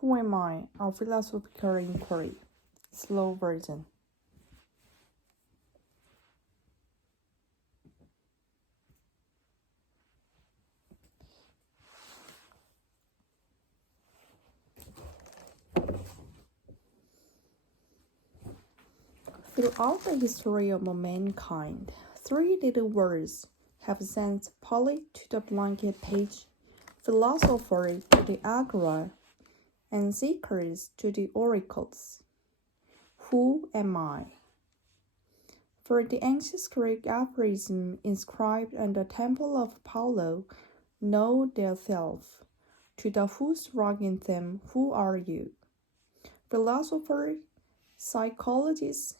Who am I? A philosophical inquiry. Slow version. Throughout the history of mankind, three little words have sent poet to the blanket page, philosopher to the agora, and seekers to the oracles. Who am I? For the ancient Greek aphorism inscribed on the temple of Apollo, know thyself. To the who struck in them, who are you? Philosophers, psychologists,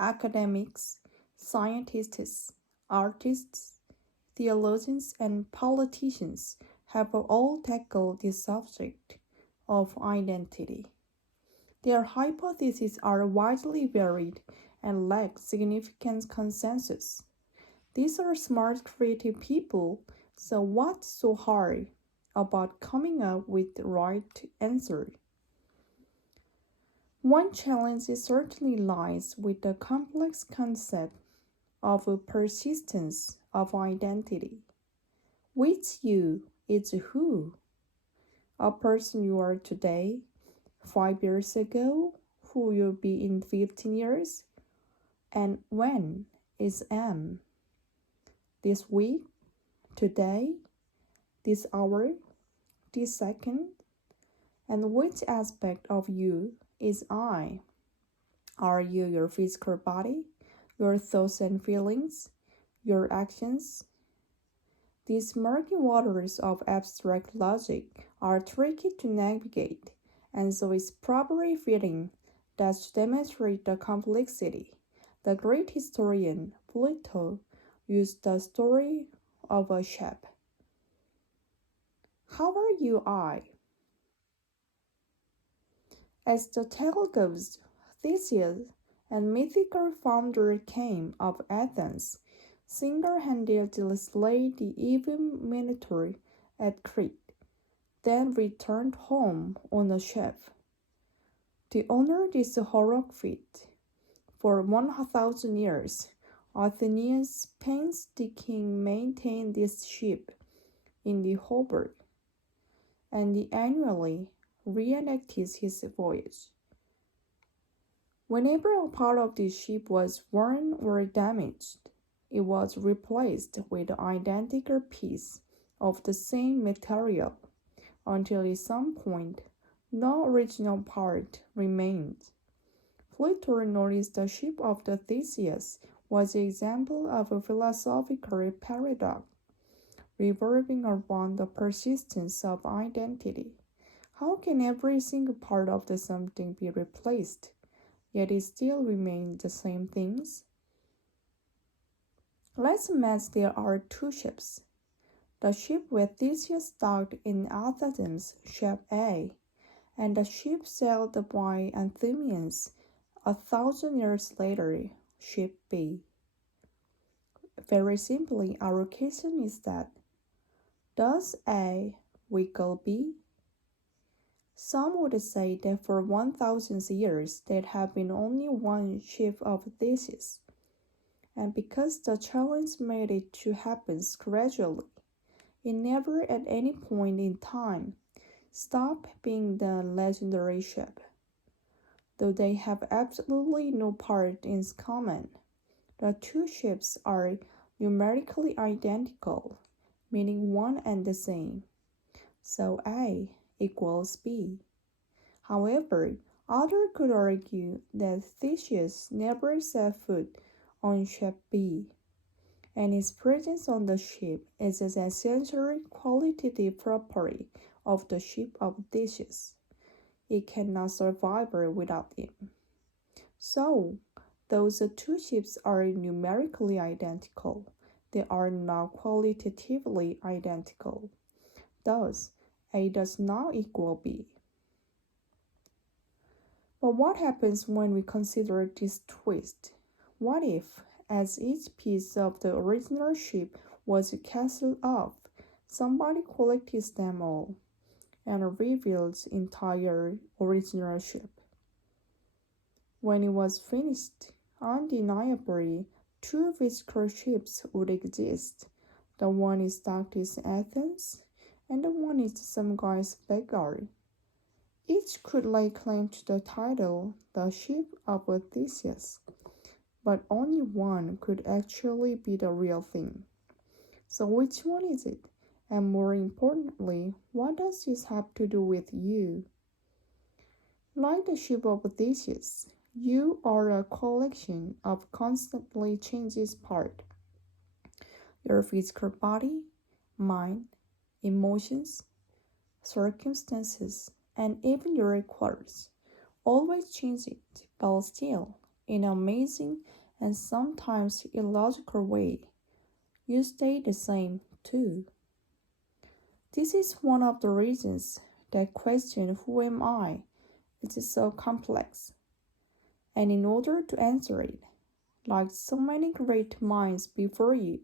academics, scientists, artists, theologians, and politicians have all tackled this subject of identity. Their hypotheses are widely varied and lack significant consensus. These are smart, creative people, so what's so hard about coming up with the right answer? One challenge certainly lies with the complex concept of persistence of identity. Which you is who? A person you are today, 5 years ago, who you'll be in 15 years, and when is am. This week, today, this hour, this second, and which aspect of you is I? Are you your physical body, your thoughts and feelings, your actions? These murky waters of abstract logic are tricky to navigate, and so it's probably fitting that to demonstrate the complexity, the great historian Plato used the story of a ship. How are you, I? As the tale goes, Theseus, a mythical founder came of Athens, single-handedly slayed the evil Minotaur at Crete, then returned home on a ship. To honor this heroic feat, for 1,000 years, Athenians painstakingly maintained this ship in the harbor, and he annually reenacted his voyage. Whenever a part of the ship was worn or damaged, it was replaced with an identical piece of the same material until at some point no original part remained. Plato noticed the ship of the Theseus was an example of a philosophical paradox, revolving around the persistence of identity. How can every single part of the something be replaced, yet it still remains the same things? Let's imagine there are two ships. The ship where Theseus docked in Athens, ship A, and the ship sailed by Athenians 1,000 years later, ship B. Very simply, our question is that, does A equal B? Some would say that for 1,000 years there have been only one ship of Theseus, and because the challenge made it to happen gradually, it never at any point in time stopped being the legendary ship. Though they have absolutely no part in common, the two ships are numerically identical, meaning one and the same. So A equals B. However, others could argue that Theseus never set foot on ship B, and his presence on the ship is an essential qualitative property of the ship of Theseus. It cannot survive without him. So, those two ships are numerically identical. They are not qualitatively identical. Thus, A does not equal B. But what happens when we consider this twist? What if, as each piece of the original ship was cast off, somebody collected them all? and revealed its entire original shape. When it was finished, undeniably, two physical ships would exist. The one is docked in Athens, and the one is some guy's bakery. Each could lay claim to the title, the ship of Odysseus, but only one could actually be the real thing. So which one is it? And more importantly, what does this have to do with you? Like the ship of Odysseus, you are a collection of constantly changing parts. Your physical body, mind, emotions, circumstances, and even your records always change it, but still, in an amazing and sometimes illogical way, you stay the same too. This is one of the reasons that question, who am I, is so complex. And in order to answer it, like so many great minds before you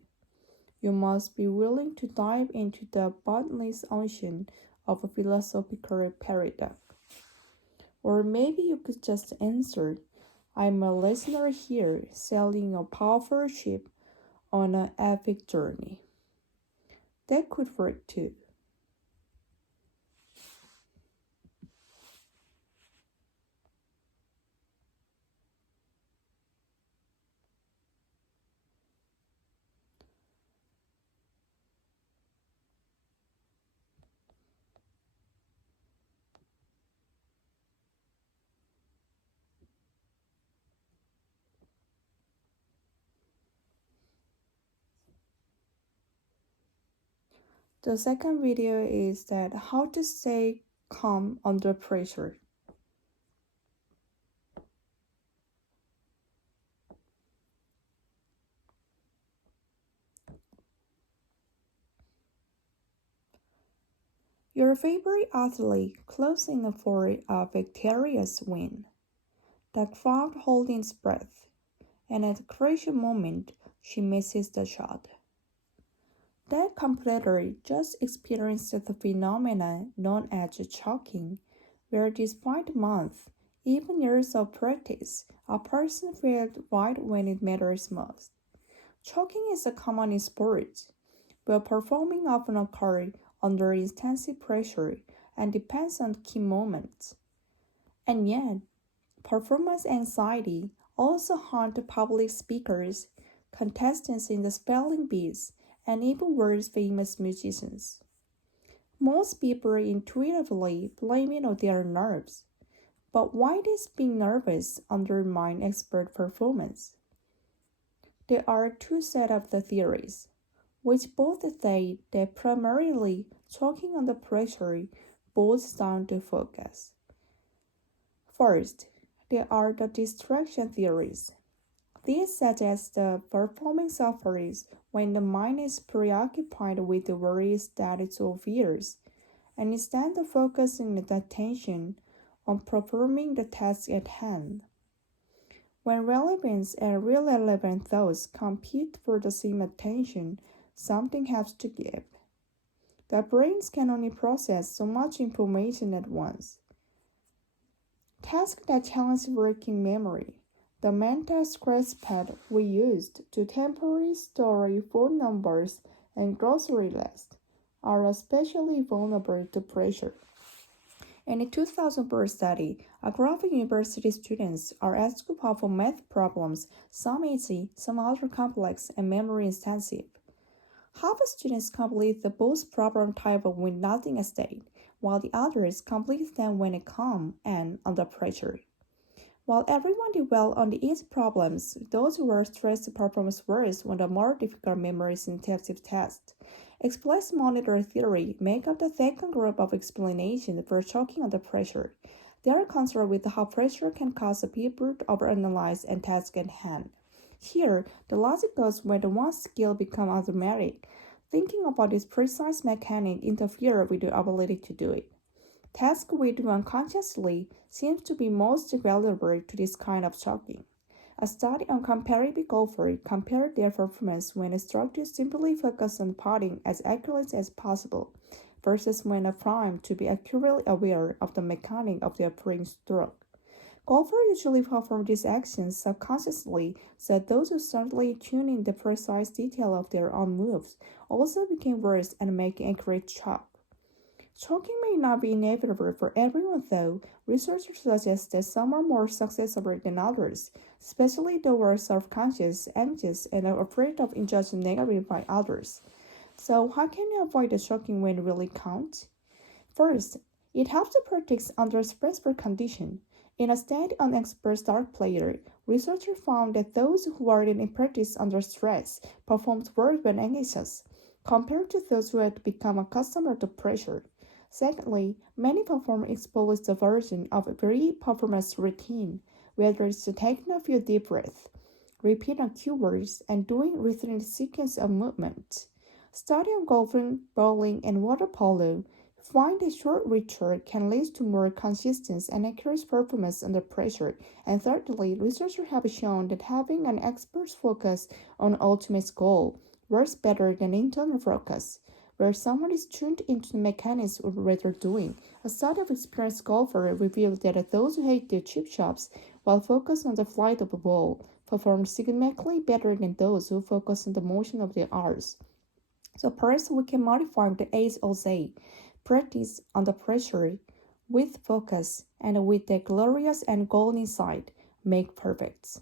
must be willing to dive into the bottomless ocean of a philosophical paradox. Or maybe you could just answer, I'm a listener here sailing a powerful ship on an epic journey. That could work too. The second video is that how to stay calm under pressure. Your favorite athlete closing for a victorious win. The crowd holding its breath, and at the crucial moment, she misses the shot. That competitor just experienced the phenomenon known as choking, where despite months, even years of practice, a person feels right when it matters most. Choking is common in sports, where performing often occurs under intensive pressure and depends on key moments. And yet, performance anxiety also haunts public speakers, contestants in the spelling bees, and even world famous musicians. Most people intuitively blame it on their nerves. But why does being nervous undermine expert performance? There are two sets of the theories, which both say that primarily choking under pressure boils down to focus. First, there are the distraction theories. These suggest the performing suffers when the mind is preoccupied with the worries, doubts, or fears, and instead of focusing the attention on performing the task at hand. When relevance and irrelevant thoughts compete for the same attention, something has to give. The brains can only process so much information at once. Tasks that challenge working memory, the mental scratch pad we used to temporarily store phone numbers and grocery lists, are especially vulnerable to pressure. In a 2004 study, a group of university students are asked to perform math problems, some easy, some other complex and memory intensive. Half of students complete the both problem type with nothing state, while the others complete them when calm and under pressure. While everyone did well on the easy problems, those who were stressed performed worse on the more difficult memory-intensive tests. Explicit monitor theory make up the second group of explanation for choking under pressure. They are concerned with how pressure can cause people to overanalyze and task at hand. Here, the logic goes when the one skill becomes automatic. Thinking about this precise mechanic interferes with your ability to do it. Tasks we do unconsciously seems to be most valuable to this kind of choking. A study on comparative golfers compared their performance when instructors simply focus on putting as accurately as possible, versus when primed to be accurately aware of the mechanics of their playing stroke. Golfers usually perform these actions subconsciously, so those who subtly tune in the precise detail of their own moves also become versed and make accurate shots. Stroking may not be inevitable for everyone, though. Researchers suggest that some are more successful than others, especially those who are self-conscious, anxious, and are afraid of being judged negatively by others. So, how can you avoid the stroking when it really counts? First, it helps to practice under stressful conditions. In a study on expert dart players, researchers found that those who are in practice under stress performed worse when anxious, compared to those who had become accustomed to pressure. Secondly, many performers expose the version of a pre-performance routine, whether it's taking a few deep breaths, repeating keywords, and doing rhythmic sequence of movement. Study of golfing, bowling, and water polo find a short retreat can lead to more consistent and accurate performance under pressure. And thirdly, researchers have shown that having an expert's focus on ultimate goal works better than internal focus, where someone is tuned into the mechanics of what they're doing. A study of experienced golfers revealed that those who hate their chip shots while focused on the flight of the ball perform significantly better than those who focus on the motion of their arms. So perhaps we can modify the A's or say, practice under pressure, with focus, and with the glorious and goal inside, make perfect.